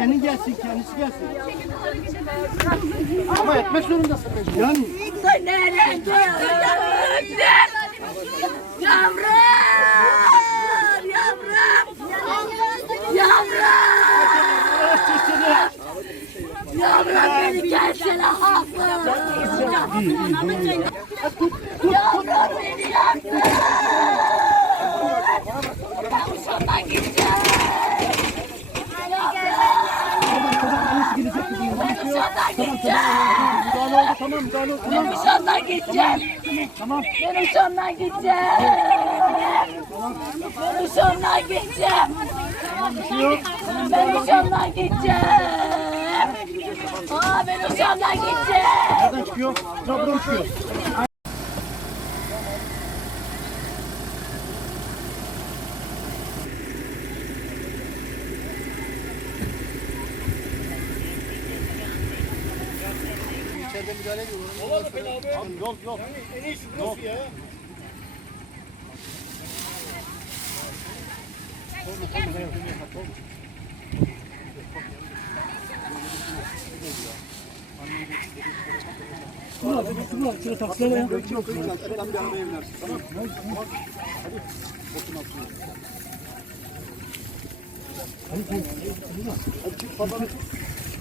Kendi gelsin, kendisi gelsin. Ama etmek zorundasın. Yani Nereye gidiyorsun? Yavrum! Yavrum! Yavrum! Yavrum beni gelsene haklı. Yavrum beni yaktı. Ben uşağımdan gideceğim. Ben uşağımdan gideceğim. müdahale oldu tamam müdahale oldu Ben tamam. uşağımdan gideceğim. Tamam. Ben uşağımdan gideceğim. Ben uşağımdan gideceğim. Ben uşağımdan gideceğim. Aa ben uşağımdan gideceğim. Nereden çıkıyor? Trabzon çıkıyor. İçeride müdahale ediyor. Olmadı Fel abi. Abi yol yol. En iyisi burası ya. Şuradan bir arabaya binersin. Tamam. Hadi. Bokun altına. Hadi çık babanı.